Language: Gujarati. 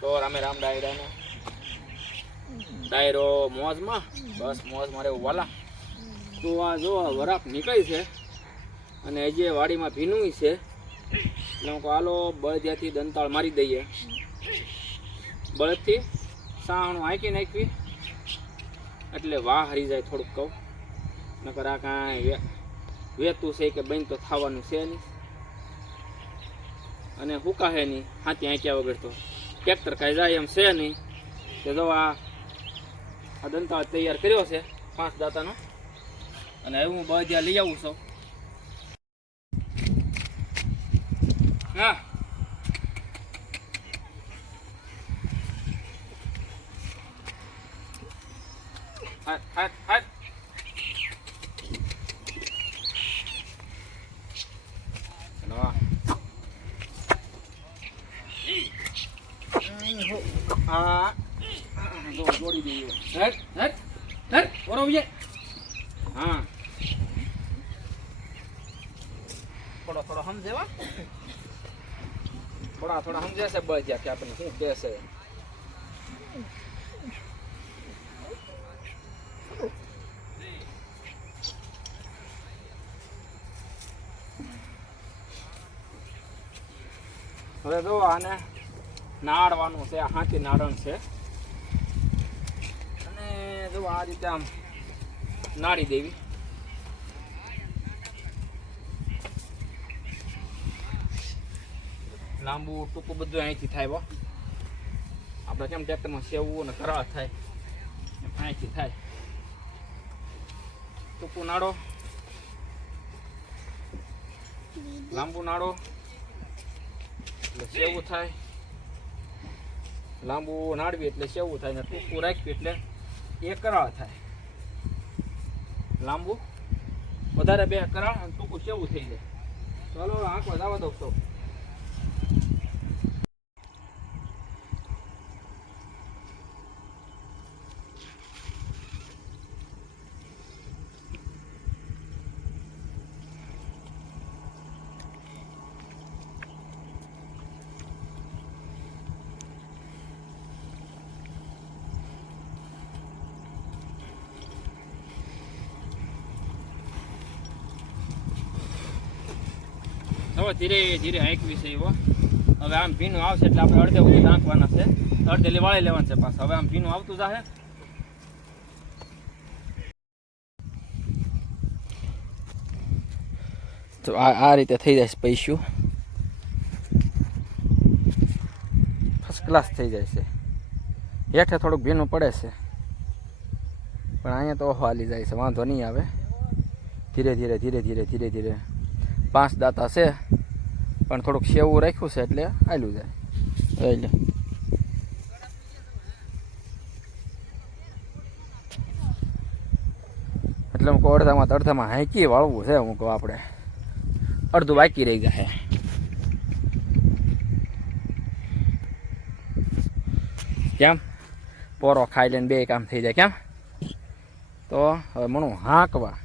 તો રામે રામ ડાયરાને ડાયરો મોજમાં બસ મોજ મારે વાલા તો આ જો વરાપ નીકળી છે અને હજી વાડીમાં ભીનું છે એટલે હું હાલો બળદિયાથી દંતાળ મારી દઈએ બળદથી સાહણું હાંકી નાખવી એટલે વાહ હરી જાય થોડુંક કહું નકર આ કાંઈ વેતું છે કે બંધ તો થવાનું છે નહીં અને હુકા હે નહીં હાથી હાંક્યા વગર તો ટ્રેક્ટર કાંઈ જાય એમ છે નહીં કે જો આ દંતાળ તૈયાર કર્યો છે 5 દાંતાનો અને હવે હું બળદિયા લઈ આવું છું હા હાથ હા જોડી દઈએ હેટ હેટ હેટ ઓરો વિજય હા થોડો થોડો સમજેવા થોડા સમજે છે બળદિયા કે આપણે શું કહે છે હવે જો આને નાડવાનું છે આ હાથી નાડણ છે અને જો આ રીતે આમ નાડી દેવી લાંબુ ટૂંકું બધું અહીંથી થાય આપણે કેમ ટ્રેક્ટરમાં સેવવું અને કરાળ થાય એમ અહીંથી થાય ટૂંકું નાડો લાંબુ નાડો એટલે સેવું થાય લાંબુ નાડવી એટલે સેવું થાય ને ટૂંકું રાખવી એટલે એ કરાળ થાય લાંબુ વધારે બે કરાળ અને ટૂંકું સેવું થઈ જાય ચાલો આંખો જવા દો તો હવે ધીરે ધીરે હાંકવી છે એવો હવે આમ ભીનું આવશે એટલે આપણે અડધે સુધી નાખવાના છે અડધે વાળી લેવાનું છે પાછું હવે આમ ભીનું આવતું જાહે તો આ રીતે થઈ જાય પૈસું ફર્સ્ટ ક્લાસ થઈ જાય છે હેઠે થોડુંક ભીનું પડે છે પણ અહીંયા તો ઓહો હાલી જાય છે વાંધો નહીં આવે ધીરે ધીરે ધીરે ધીરે ધીરે ધીરે 5 દાંતા છે પણ થોડુંક સેવું રાખ્યું છે એટલે હાલ્યું જાય એટલે એટલે હું કહું અડધામાં હાંકી વાળવું છે હું કહું આપણે અડધું બાકી રહી જાય કેમ પોરો ખાઈ લઈને બે કામ થઈ જાય કેમ તો હવે મણું હાંકવા